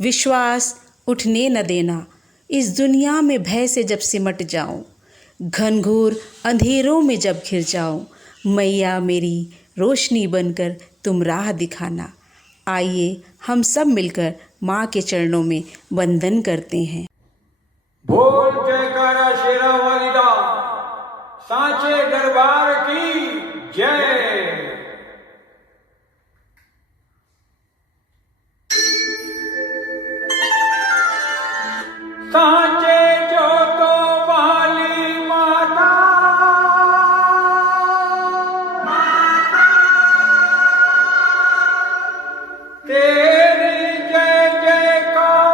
विश्वास उठने न देना। इस दुनिया में भय से जब सिमट जाऊं, घनघोर अंधेरों में जब घिर जाऊं, मैया मेरी रोशनी बनकर तुम राह दिखाना। आइए हम सब मिलकर माँ के चरणों में वंदन करते हैं। बोल जयकारा शेरा वालिदा, सांचे दरबार की जय। सांचे जोतों वाली माता, तेरी जय जयकार।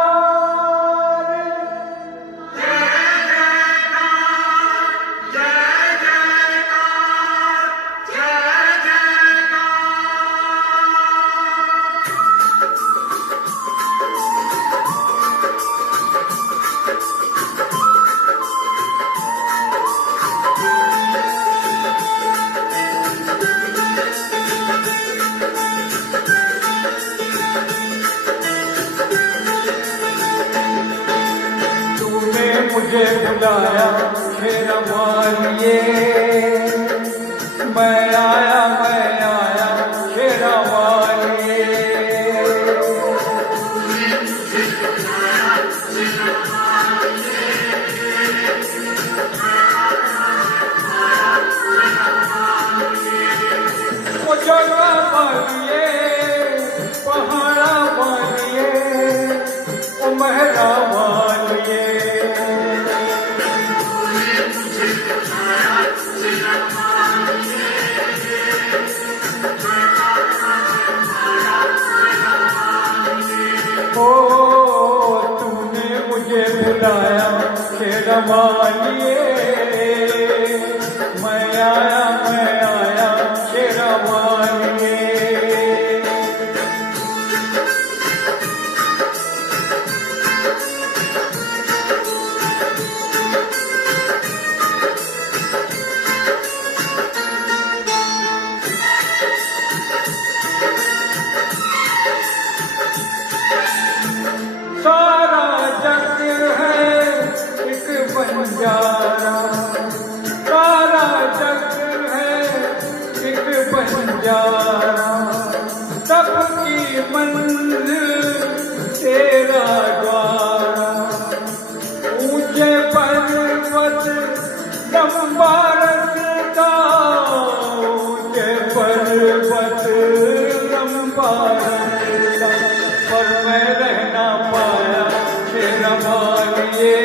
मुझे बुलाया शेरा वालिए, मैं आया शेरा वालिए। वो जगह वालिए, पहाड़ा वालिए, वो महरा वालिए। तूने मुझे बुलाया शेरा वालिए, मैं आया शेरा वालिए। सारा जग है एक बंजारा, सारा जग है एक बंजारा, सबकी मंजिल तेरा द्वारा। ऊंचे पर्वत लंबा रास्ता, ऊंचे पर्वत लंबा रास्ता, पर मैं रह ना पाया शेरा वालिए।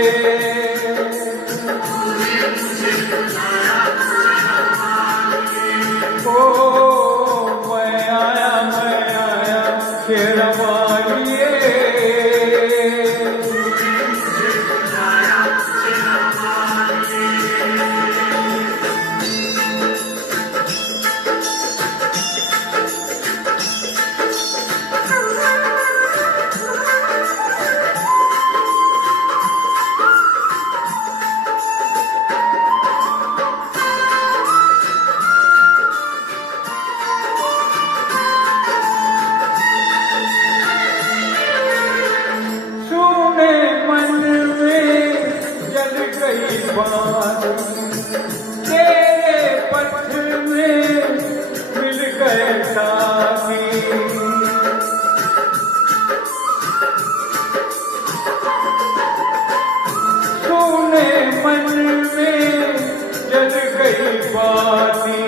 मैं आया शेरा वालिए। तेरे पथ में मिल गए साथी, सोने मन में जल गई बाती।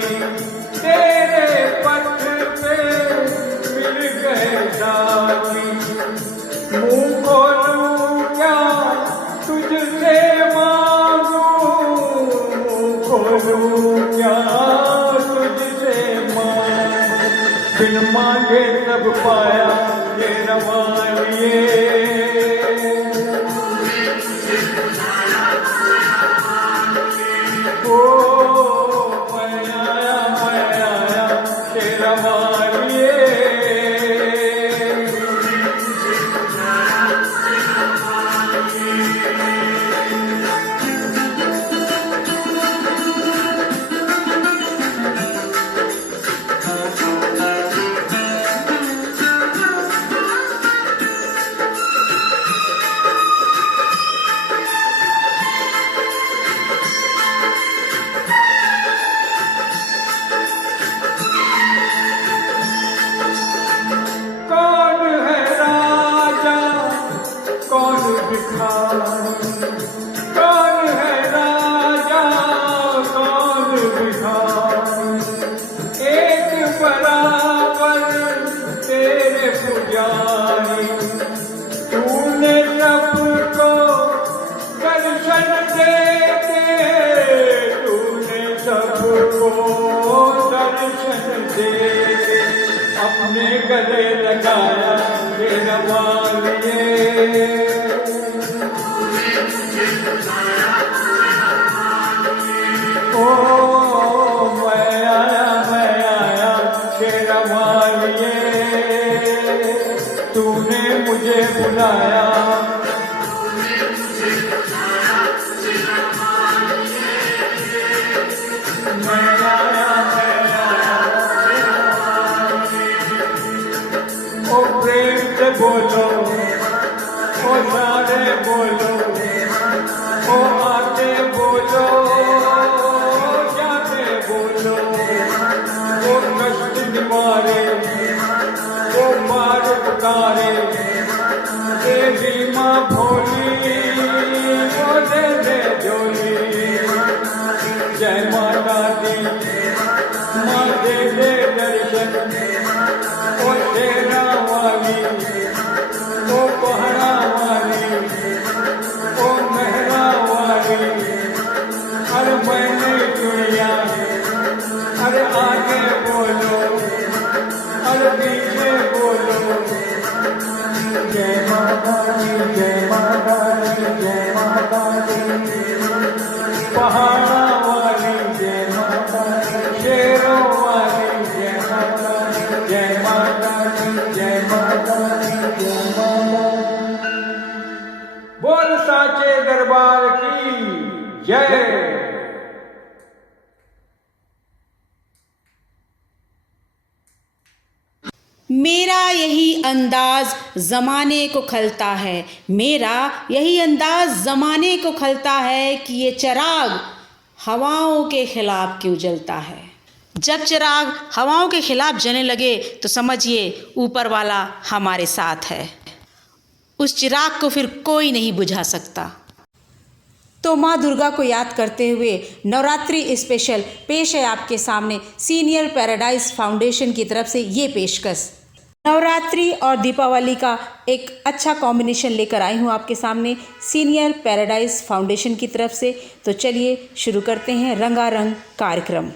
तेरे पथ पे मिल गए साथी, मुँह खोलूं क्या तुझसे क्या तुझसे बिन मांगे सब पाया शेरा वालिए। मैं आया शेरा वालिए। कौन है राजा कौन भिखारी, एक बराबर तेरे पुजारी। तूने सबको दर्शन देके, तूने सबको दर्शन देके अपने गले लगाया तेरा वालिए। ओ मैं आया तेरा वालिए, तूने मुझे बुलाया। मैं आया ओ प्रेम से बोलो, ओ सारे बोलो, ओ आते बोलो, जाते बोलो। वो कष्ट निवारे, वो मार पुकारे, देवी माँ भोली, वो दे दे झोली। जय माता दी, माँ दे दे दर्शन, ओ शेरा वाली, ओ पहरा वाली, ओ मेहरा वाली। अरे मैंने चुनिया, अरे आगे बोलो, अरे पीछे बोलो। जय माता दी, जय माता दी, जय माता दी। पहाड़ा वाली जय माता दी, शेरों वाली जय माता दी, जय माता दी, जय माता दी, जय माता दी। बोल साचे दरबार की जय। मेरा यही अंदाज ज़माने को खलता है, मेरा यही अंदाज ज़माने को खलता है कि ये चिराग हवाओं के खिलाफ क्यों जलता है। जब चिराग हवाओं के खिलाफ जलने लगे तो समझिए ऊपर वाला हमारे साथ है, उस चिराग को फिर कोई नहीं बुझा सकता। तो माँ दुर्गा को याद करते हुए नवरात्रि स्पेशल पेश है आपके सामने सीनियर पैराडाइज फाउंडेशन की तरफ से ये पेशकश। नवरात्रि और दीपावली का एक अच्छा कॉम्बिनेशन लेकर आई हूँ आपके सामने सीनियर पैराडाइज फाउंडेशन की तरफ से। तो चलिए शुरू करते हैं रंगारंग कार्यक्रम।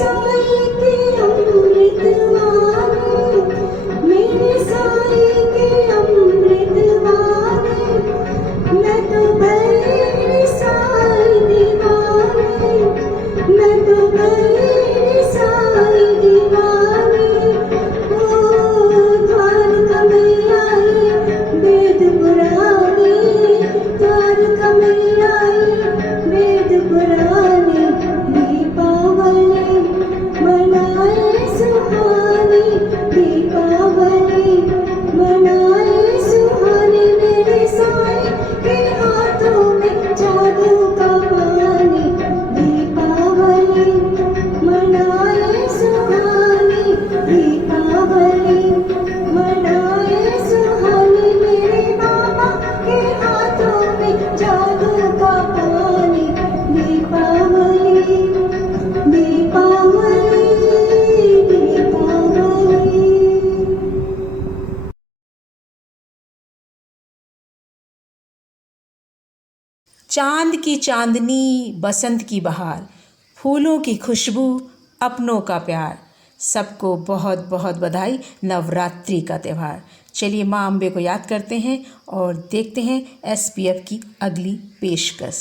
साई के अमृत वाणी, मेरे साई के अमृत वाणी, मैं तो गई साई दीवानी, मैं तो गई साई दीवानी। ओ द्वारका में आई वेद पुरानी, द्वारका में आई वेद पुरानी, दीपावली मनाए सुहानी, दीपावली मनाए सुहानी, मेरे साई के हाथों में जादू का पानी, दीपावली मनाए सुहानी, दीपावली मनाए सुहानी, मेरे बाबा के हाथों में जादू का पानी, दीपावली दीपावली दीपावली। चांद की चांदनी, बसंत की बहार, फूलों की खुशबू, अपनों का प्यार, सबको बहुत बहुत बधाई नवरात्रि का त्यौहार। चलिए माँ अम्बे को याद करते हैं और देखते हैं SPF की अगली पेशकश।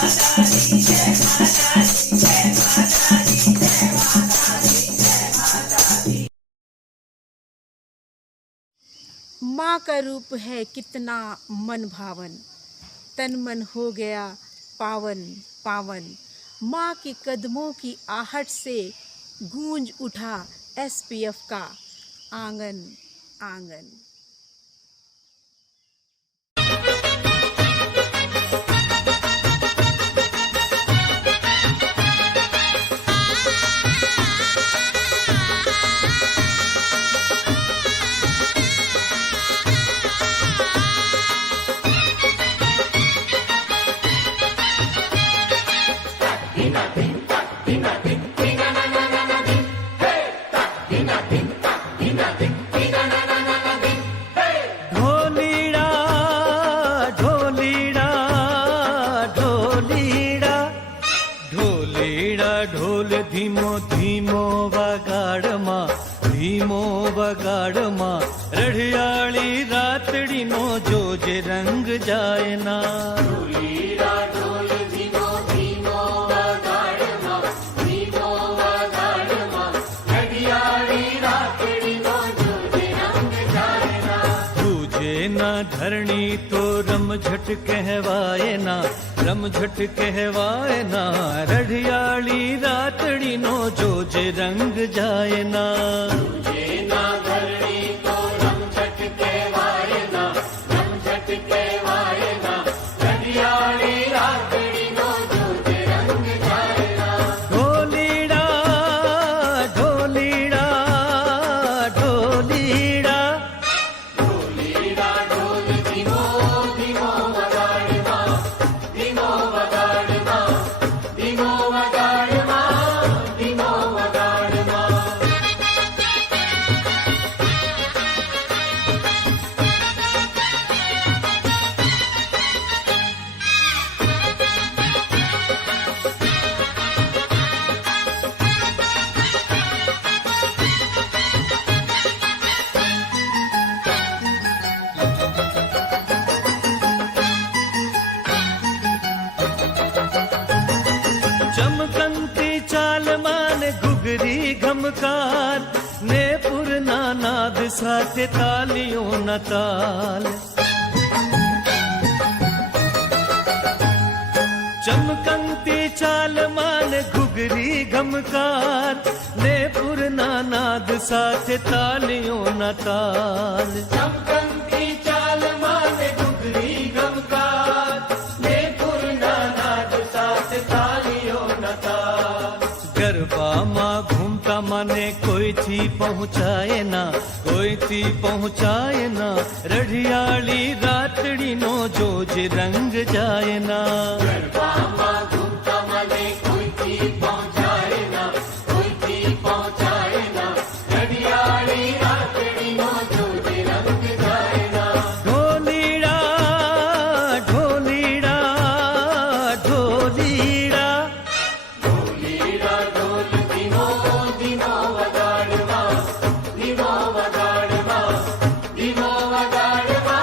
माँ का रूप है कितना मन भावन, तन मन हो गया पावन पावन। माँ के कदमों की आहट से गूंज उठा SPF का आंगन आंगन। ढोलीड़ा ढोलीड़ा ढोलीड़ा ढोलीड़ा ढोल धीमो धीमो वगाड़मा धीमो वगाड़मा रढ़ियाली रातड़ी नो जोजे रंग जायना। ढोलीड़ा ढोल धीमो धीमो वगाड़मा धीमो वगाड़मा रढ़ियाली रातड़ी नो जोजे रंग जायना। तुझे ना धरणी तो रमझट कहवाए ना रमझट कहवाए ना रढ़ियाली रातड़ी नो जोजे रंग जाए ना। तुझे ना धरणी तो रमझट कहवाए ना रमझट कहवाए ना रढ़ियाली रातड़ी नो जोजे रंग जाए ना। ढोलीड़ा ढोलीड़ा ढोलीड़ा ढोलीड़ा ढोल धीमो धीमो वगाड़मा धीमो वगाड़मा धीमो वगाड़मा धीमो वगाड़मा। चमकंती चाल मान घुगरी घमकार ने पुरना नाद साथे तालियों न ताल। चमकंती चाल मान घुगरी घमकार ने पुरना नाद साथे तालियों न ताल। चमकंती चाल मान घुगरी घमकार ने पुरना नाद साथे तालियों न ताल। गरबा माँ घूमता माने कोई थी पहुँचाए ना कोई थी पहुँचाए ना रढ़ियाली रातड़ी नो जोजे रंग जाए ना। गरबा माँ घूमता माने कोई थी पहुँचाए ना कोई थी पहुँचाए ना रढ़ियाली रातड़ी नो जोजे रंग जाए ना। ढोलीड़ा ढोलीड़ा ढोलीड़ा ढोलीड़ा ढोल धीमो धीमो वगाड़मा धीमो वगाड़मा धीमो वगाड़मा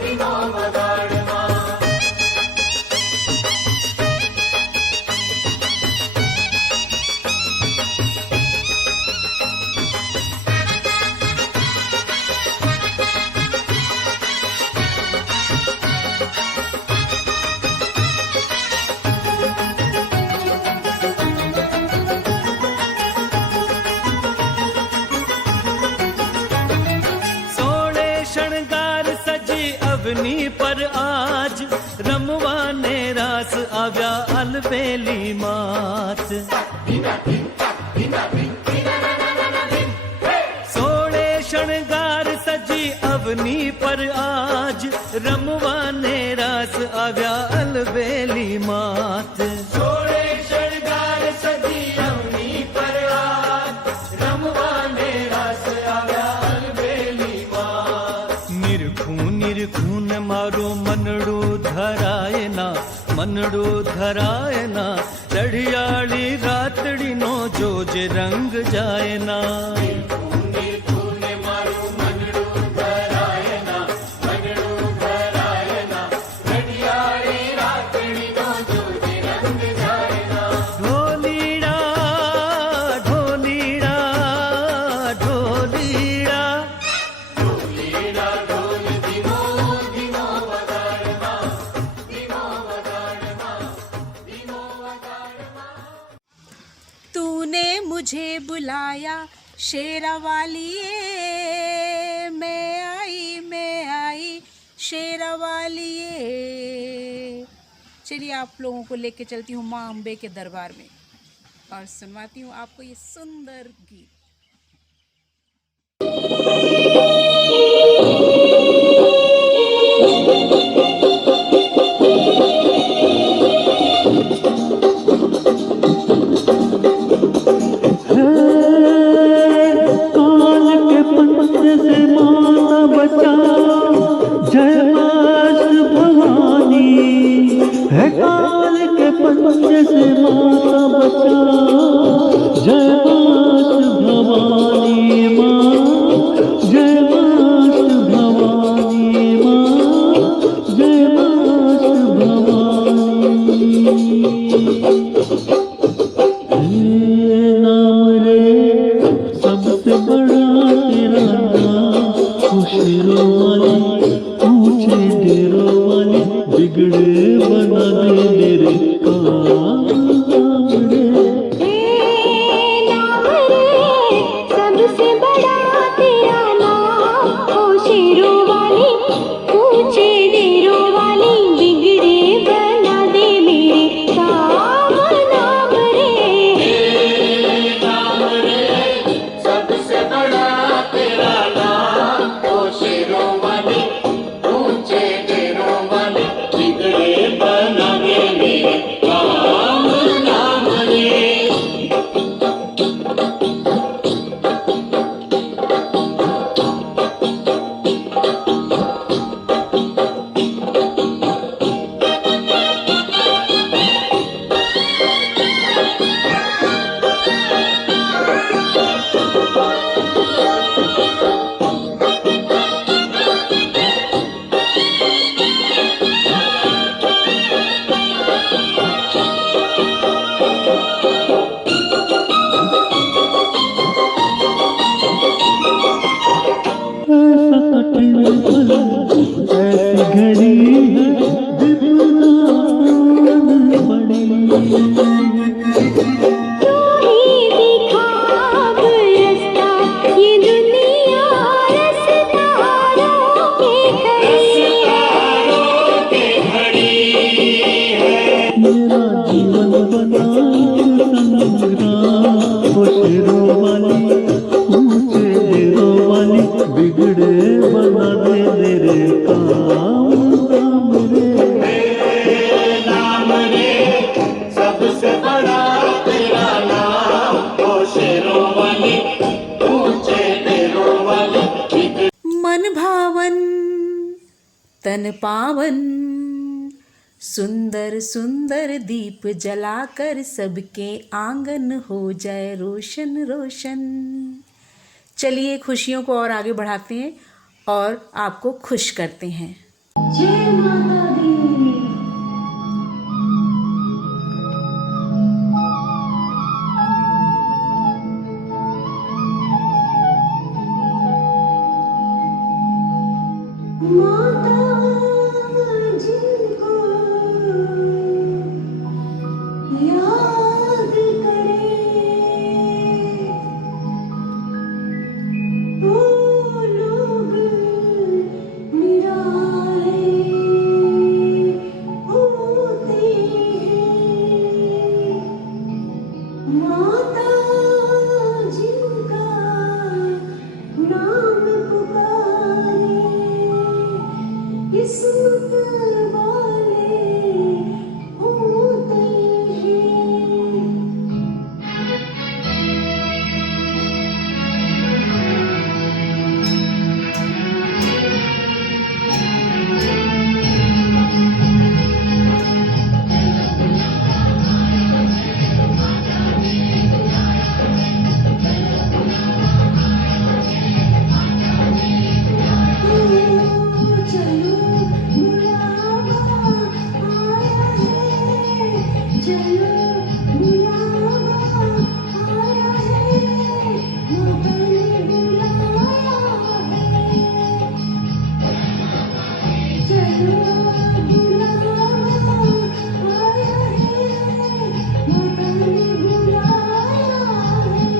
धीमो वगाड़मा। सोने शणगार सजी अवनी पर आज रमवा ने रास आव्या अलबेली मात। सोने शणगार सजी अवनी पर आज रमवा ने रास आव्या अलबेली मात। सोने शणगार सजी अवनी पर आज रमवा ने रास आव्या अलबेली मात। निरखून मारो मनड़ो धराए ना मनड़ो धराए ना रढ़ियाली रातड़ी नो जोजे रंग जाए ना। निरखून मारो मनड़ो धराए ना मनड़ो धराए ना रढ़ियाली रातड़ी नो जोजे मुझे बुलाया शेरावालिए, मैं आई शेरावालिए। चलिए आप लोगों को लेके चलती हूँ माँ अम्बे के दरबार में और सुनवाती हूँ आपको ये सुंदर गीत। काल के पंजे से माता बचा, जय मात भवानी माँ, जय मात भवानी माँ, जय मात भवानी। नाम रे सबसे बड़ा तेरा नाम, खुशियों वाली ऊंचे डेरों वाली, बिगड़े बना दे मेरे काम रे। नाम रे सबसे बड़ा तेरा नाम, ओ शेरों वाली ऊंचे डेरों वाली, बिगड़े बना दे मेरे काम। नाम रे सबसे बड़ा तेरा नाम, ओ शेरों वाली ऊंचे डेरों वाली, बिगड़े बना दे मेरे काम। नाम रे ऐसी घड़ी है विपदान बड़ी, तू ही दिखा अब रास्ता, ये दुनिया रस्तारों के खड़ी है। मेरा जीवन बना संग्राम, ओ शेरों वाली ऊंचे डेरों वाली, बिगड़े बना दे मेरे काम। नाम रे सबसे बड़ा तेरा नाम, ओ शेरों वाली ऊंचे डेरों वाली, मन भावन तन पावन, सुंदर सुंदर दीप जलाकर सबके आंगन हो जाए रोशन रोशन। चलिए खुशियों को और आगे बढ़ाते हैं और आपको खुश करते हैं। जय माता दी। माता जिनको याद करे, वो लोग निराले होते हैं। माता जिनका नाम पुकारे, किस्मत वाले होते हैं। चलो बुलावा आया है, चलो बुलावा आया है, माता ने बुलाया है। चलो बुलावा आया है, माता ने बुलाया है।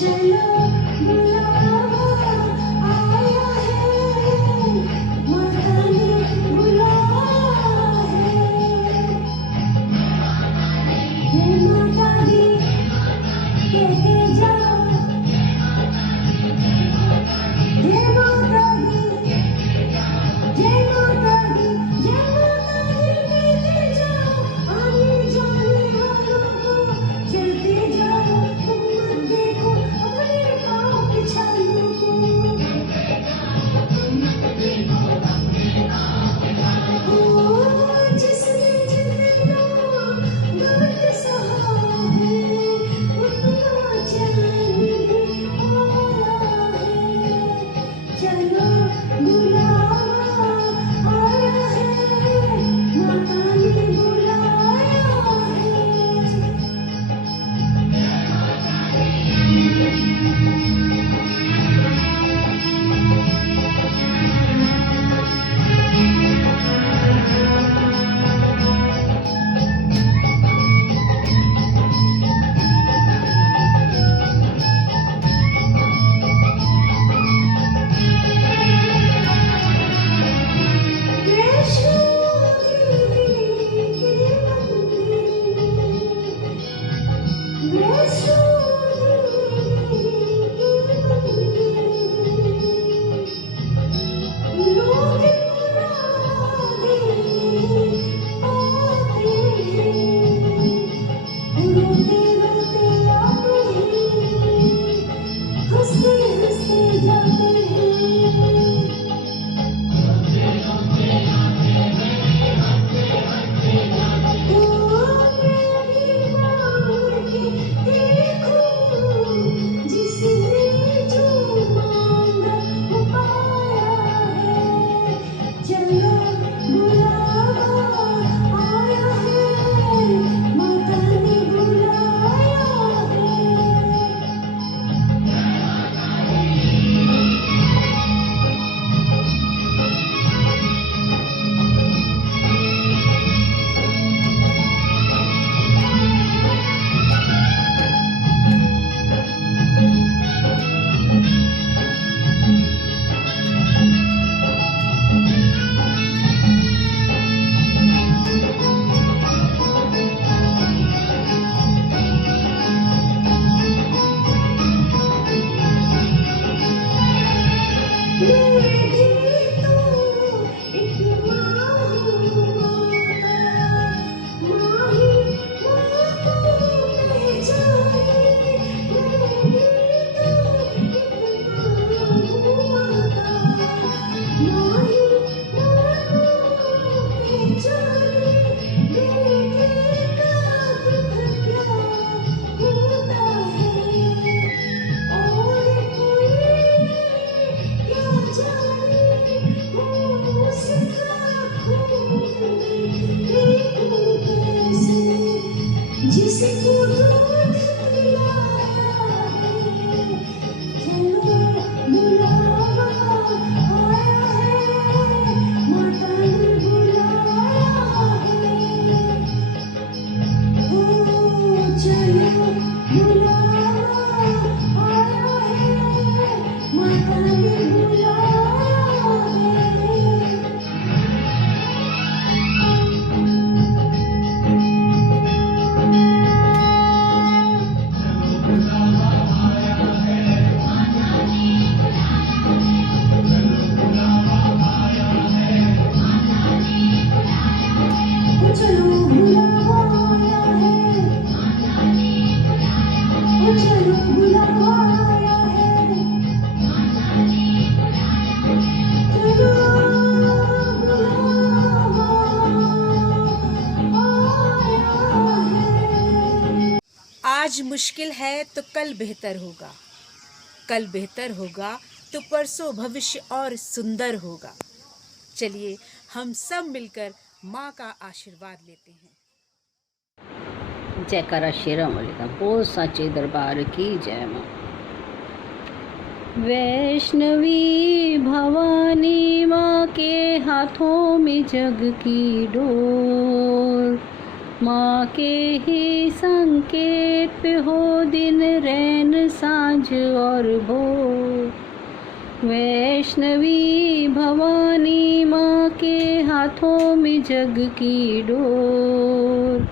चलो बुलावा आया है, माता ने बुलाया है। हे माता दी कहते जाओ, हे माता दी, जय माता दी, जय माता दी कहते जाओ। आने जाने वालों को चलते जाओ, तुम मत देखो अपने पाँव पिछाड़ों को। ओ जिसने जितना दर्द सहा है, उतना चैन भी आया है। चलो बुलावा आया है, माता ने बुलाया है। हंसते हंसते जाते हैं। जिसने जो मांगा वो पाया है। चलो बुलावा आया है, माता ने बुलाया है। जिसको दूध पिलाया है। चलो बुलावा आया है, माता ने बुलाया है। ओ चलो बुलावा आया है, माता ने बुलाया है। चलो बुलावा आया है, चलो बुलावा आया है। चलो बुलावा आया है। आज मुश्किल है तो कल बेहतर होगा, कल बेहतर होगा तो परसों भविष्य और सुंदर होगा। चलिए हम सब मिलकर माँ का आशीर्वाद लेते हैं। जयकारा शेरा मलिका, बोल साचे दरबार की जय माँ। वैष्णवी भवानी माँ के हाथों में जग की डोर, माँ के ही संकेत पे हो दिन रैन सांझ साँझ और भोर। वैष्णवी भवानी माँ के हाथों में जग की डोर।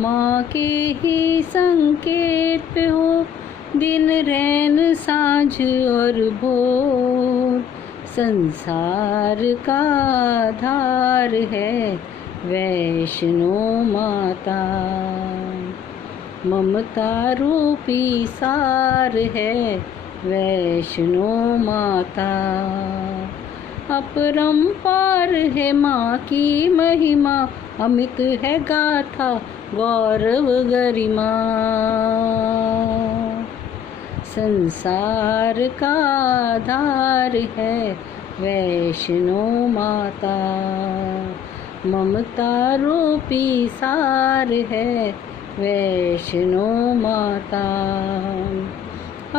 माँ के ही संकेत पे हो दिन रैन साँझ और भोर। संसार का आधार है वैष्णो माता। ममता रूपी सार है वैष्णो माता। अपरंपार है माँ की महिमा, अमित है गाथा गौरव गरिमा। संसार का आधार है वैष्णो माता। ममता रूपी सार है वैष्णो माता।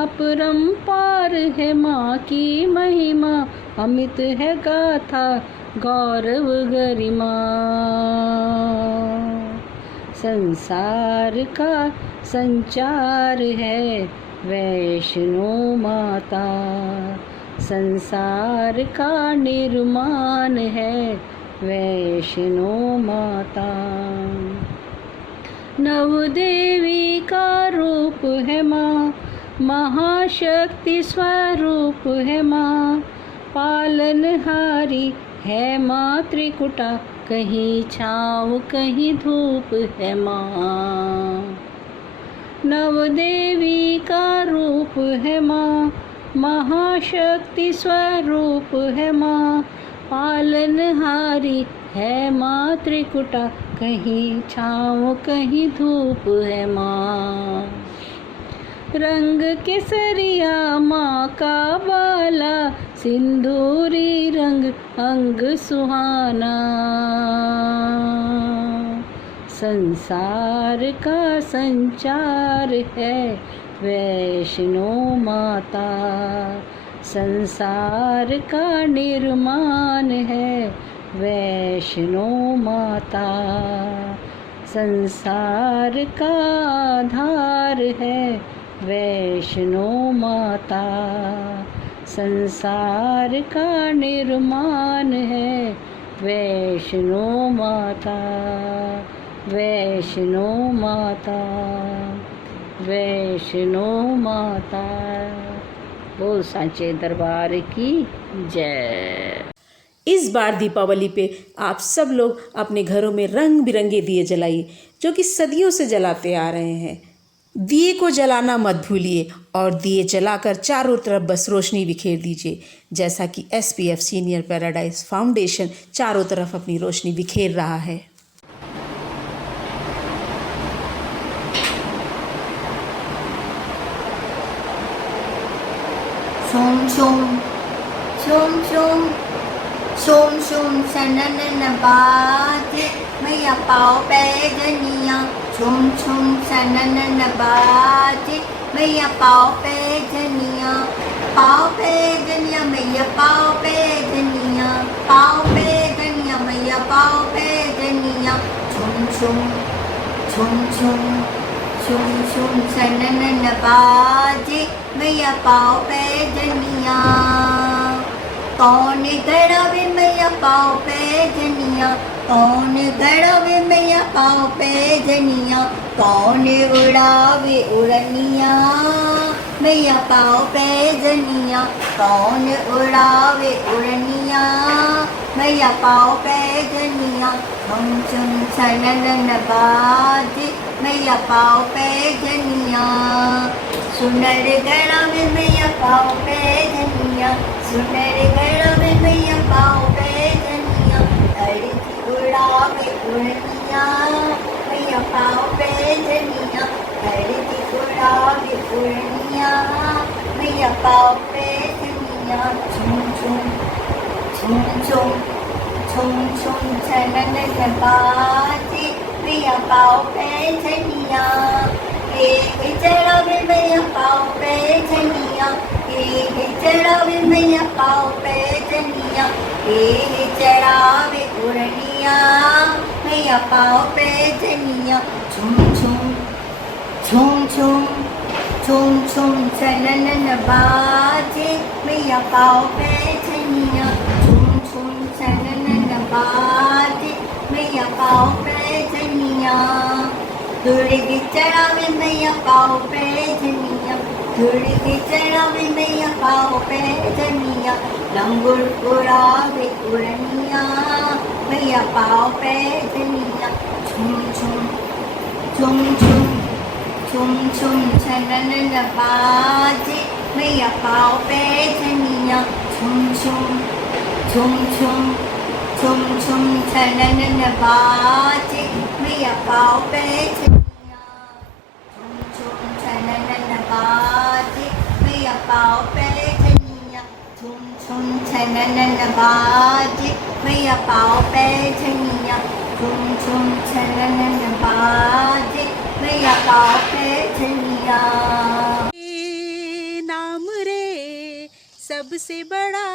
अपरंपार है माँ की महिमा, अमित है गाथा गौरव गरिमा। संसार का संचार है वैष्णो माता। संसार का निर्माण है वैष्णो माता। नवदेवी का रूप है माँ, महाशक्ति स्वरूप है माँ। पालनहारी है माँ त्रिकुटा, कहीं छाँव कहीं धूप है माँ। नवदेवी का रूप है माँ, महाशक्ति स्वरूप है माँ। पालनहारी है माँ त्रिकुटा, कहीं छाँव कहीं धूप है माँ। रंग केसरिया माँ का बाला, सिंदूरी रंग अंग सुहाना। संसार का संचार है वैष्णो माता। संसार का निर्माण है वैष्णो माता। संसार का आधार है वैष्णो माता। संसार का निर्माण है वैष्णो माता। वैष्णो माता, वैष्णो माता। बोल सांचे दरबार की जय। इस बार दीपावली पे आप सब लोग अपने घरों में रंग बिरंगे दिए जलाइए, जो कि सदियों से जलाते आ रहे हैं। दिए को जलाना मत भूलिए और दिए जलाकर चारों तरफ बस रोशनी बिखेर दीजिए, जैसा कि SPF सीनियर पैराडाइज फाउंडेशन चारों तरफ अपनी रोशनी बिखेर रहा है। शोम शोम शोम शोम शोम शोम सनन बाजे मैया पाओ पैजनिया। शोम शोम सनन बाजे मैया पाओ पैजनिया। पाओ पैजनिया मैया पाओ पैजनिया। पाओ पैजनिया मैया पाओ पैजनिया। शोम शोम शोम शोम शोम शोम सनन बाजे मैया पाओ पैजनिया। कौन गड़ावे मैया पाओ पैजनिया। कौन गड़ावे मैया पाओ पैजनिया। कौन उड़ावे उड़निया मैया पाओ पैजनिया। कौन उड़ावे उड़निया मैया पाओ पैजनिया। छुम छुम सनन बाजे मैया पाओ पैजनिया। सुनर गड़ावे मैया पाओ पैजनिया। सुनर गड़ावे मैया पाओ पैजनिया। धरती उड़ावे उड़निया मैया पाओ पैजनिया। धरती उड़ावे उड़निया मैया पाओ पैजनिया। छुम छुम छुम छुम छुम छुम छनन बाजे मैया पाओ पैजनिया। चढ़ावे मैया पाओ पैजनिया। चढ़ावे मैया पाओ पैजनिया। चढ़ावे उड़निया मैया पाओ पैजनिया। छुम छुम छुम छुम छुम छुम चनन बाजे मैया पाँव पे छनिया छुम छुम चनन बाजे मैया पाँव पे छनिया दुर्ग चढ़ावे मैया पाँव पे छनिया दुर्ग चढ़ावे मैया पाँव पे छनिया लंगुर उड़ावे उड़निया मैया पाँव पे छनिया छुम छुम छुम छुम छुम छुम छनन बाजे मैया पाँव पे छनिया छुम छुम छुम छुम छुम छुम छनन बाजे मैया पाँव पे छनिया छुम छुम छनन बाजे मैया पाँव पे छनिया छुम छुम छनन बाजे मैया पाँव पे छनिया छुम छुम छनन बाजे मैया पाँव पे छनिया नाम रे सबसे बड़ा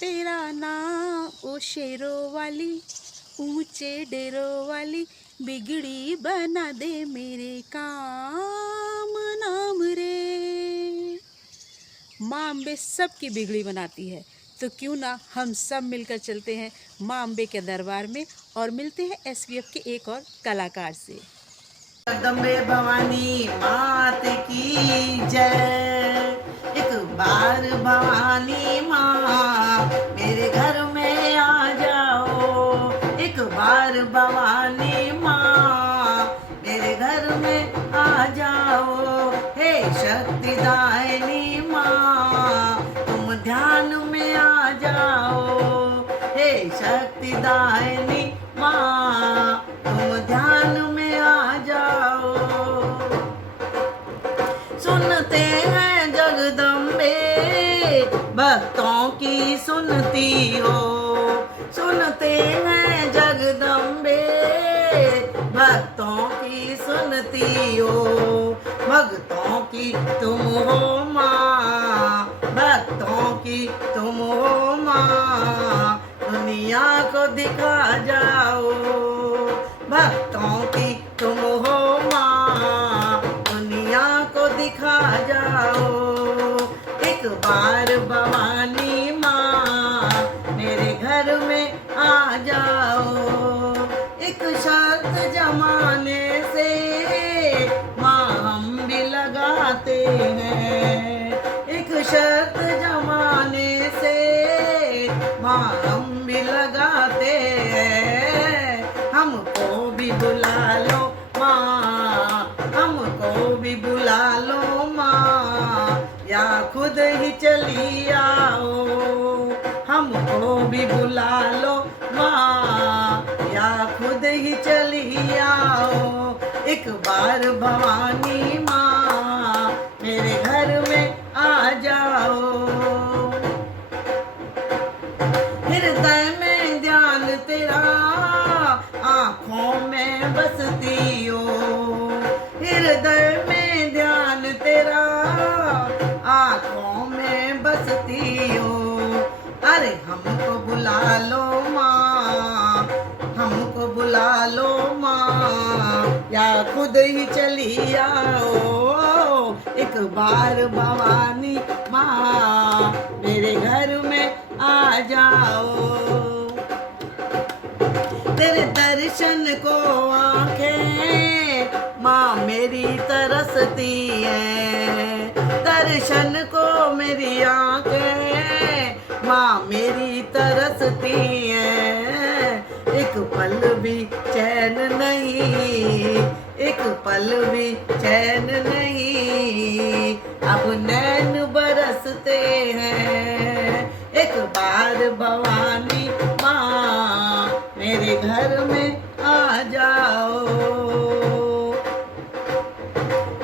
तेरा नाम ओ शेरों वाली ऊंचे डेरों वाली बिगड़ी बना दे मेरे काम नाम रे। माँ अम्बे सबकी बिगड़ी बनाती है, तो क्यों ना हम सब मिलकर चलते हैं माँ अम्बे के दरबार में और मिलते हैं एसवीएफ के एक और कलाकार से। जगदम्बे भवानी मात की जय। एक बार भवानी माँ मेरे घर में आ जाओ। एक बार भवानी माँ मेरे घर में आ जाओ। हे शक्तिदायिनी माँ तुम ध्यान में आ जाओ। हे शक्तिदायिनी माँ तुम ध्यान में आ जाओ। सुनते हैं जगदम्बे भक्तों की सुनती हो। सुनते हैं जगदम्बे भक्तों की सुनती हो। भक्तों की तुम हो माँ भक्तों की तुम हो माँ दुनिया को दिखा जाओ। भक्तों की तुम हो माँ दुनिया को दिखा जाओ। एक बार भवानी माँ मेरे घर में आ जाओ। एक शर्त जमाने से माँ हम भी लगाते हैं। एक शर्त जमाने से माँ हम भी लगाते हैं। हमको भी बुला लो माँ हमको भी बुला लो माँ या खुद ही चली आओ। हमको भी बुला लो माँ या खुद ही चली आओ। एक बार भवानी माँ मेरे घर में आ जाओ। हृदय में ध्यान तेरा आँखों में बसती हो। हृदय में ध्यान तेरा आँखों में बसती हो। अरे हमको बुला लो माँ हमको बुला लो माँ या खुद ही चली आओ। एक बार भवानी माँ मेरे घर में आ जाओ। तेरे दर्शन को आंखें माँ मेरी तरसती है। दर्शन को मेरी आंखें माँ मेरी तरसती है। एक पल भी चैन नहीं एक पल भी चैन नहीं अब नैन बरसते हैं। एक बार भवानी माँ मेरे घर में आ जाओ।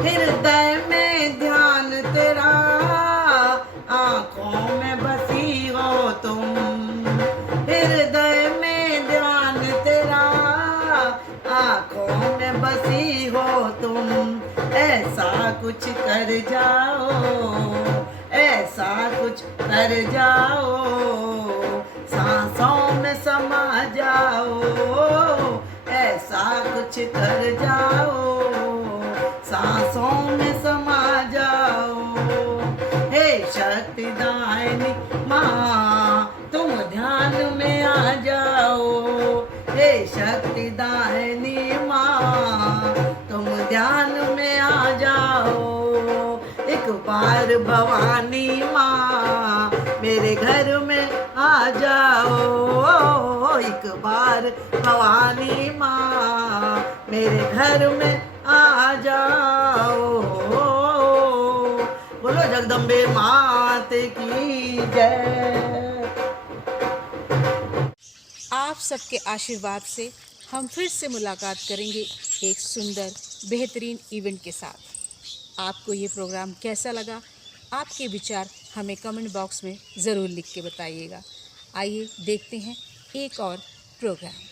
हृदय में ध्यान तेरा आँखों में बसी हो तुम। हृदय में ध्यान तेरा आँखों में बसी हो तुम। ऐसा कुछ कर जाओ ऐसा कुछ कर जाओ। सांसों में समा जाओ ऐसा कुछ कर जाओ। सांसों में समा जाओ। बार भवानी माँ मेरे घर में आ जाओ, एक बार भवानी माँ मेरे घर में आ जाओ। बोलो जगदम्बे मात की जय। आप सबके आशीर्वाद से हम फिर से मुलाकात करेंगे एक सुंदर बेहतरीन इवेंट के साथ। आपको ये प्रोग्राम कैसा लगा? आपके विचार हमें कमेंट बॉक्स में ज़रूर लिख के बताइएगा। आइए देखते हैं एक और प्रोग्राम।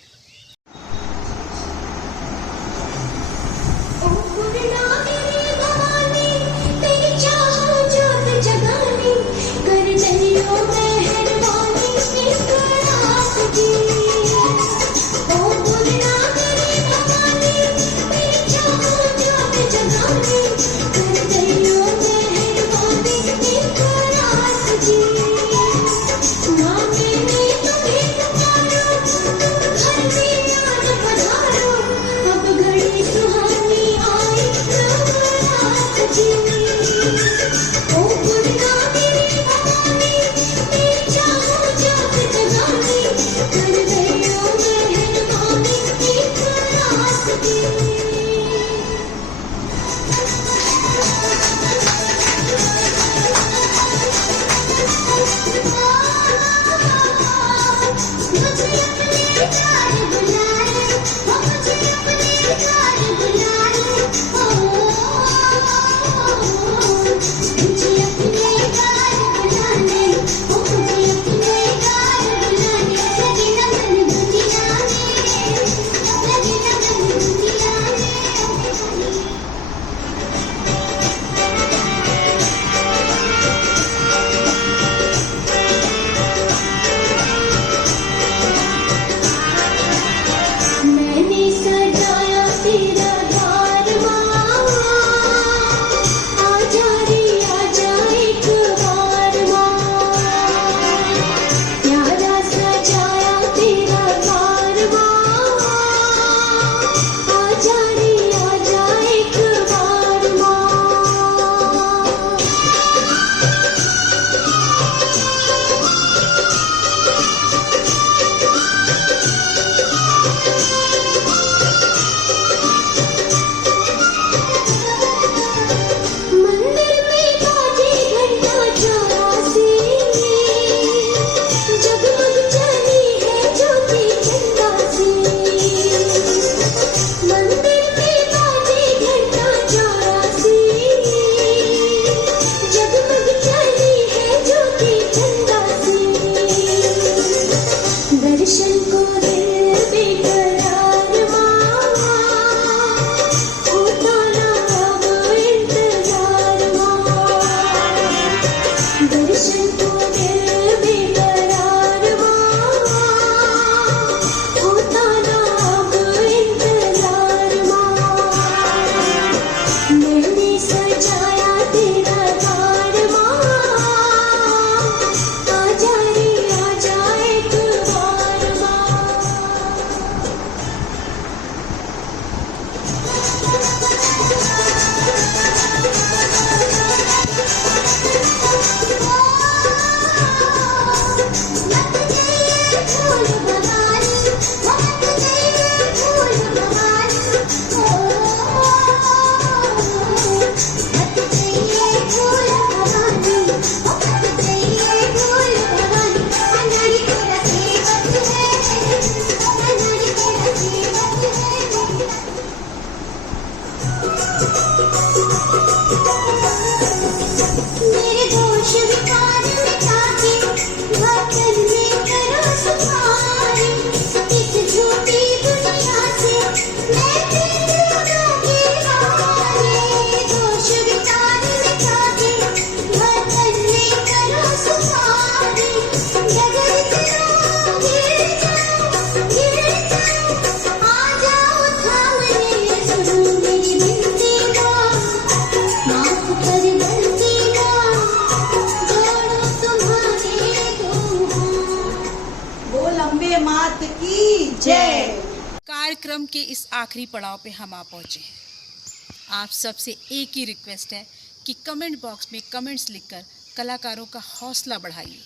कार्यक्रम के इस आखिरी पड़ाव पे हम आ पहुँचे हैं। आप सबसे एक ही रिक्वेस्ट है कि कमेंट बॉक्स में कमेंट्स लिखकर कलाकारों का हौसला बढ़ाइए।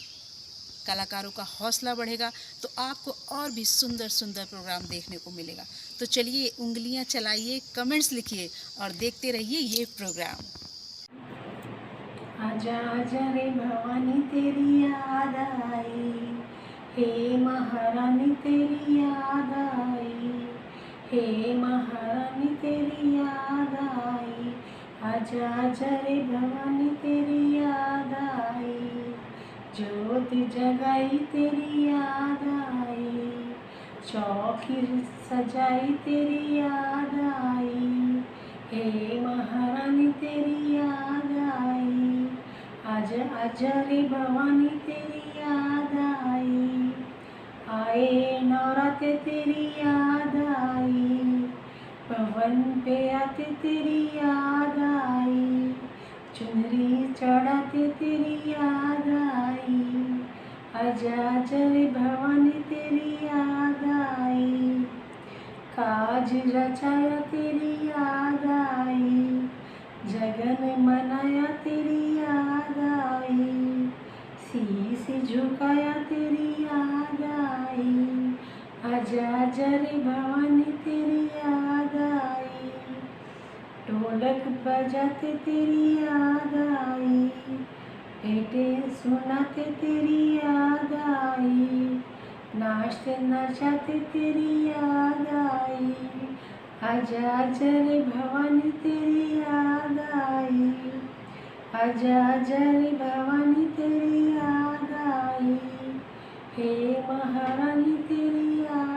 कलाकारों का हौसला बढ़ेगा तो आपको और भी सुंदर सुंदर प्रोग्राम देखने को मिलेगा। तो चलिए उंगलियां चलाइए, कमेंट्स लिखिए और देखते रहिए ये प्रोग्राम। आजा आजा रे भवानी तेरी याद आई, हे महारानी तेरी याद आई, हे महारानी तेरी याद आई। आजा आजा रे भवानी तेरी याद आई, ज्योत जगाई तेरी याद आई, चौकी सजाई तेरी याद आई, हे महारानी तेरी याद आई। आजा आजा रे भवानी तेरी याद आई, आए नवराते तेरी याद आई, पवन पे आते तेरी याद आई, चुनरी चढ़ाते तेरी याद आई। आजा आजा रे भवानी तेरी याद आई, काज रचाया तेरी याद आई, जगन मनाया तेरी याद आई, शीश झुकाया तेरी याद आई। आजा आजा रे भवानी तेरी याद आई, ढोलक बजाते तेरी याद आई, बेटे सुनाते तेरी याद आई, नाचते नचाते तेरी याद आई। आजा आजा रे भवानी तेरी याद आई, आजा आजा रे भवानी तेरी याद आई, हे महारानी तेरी याद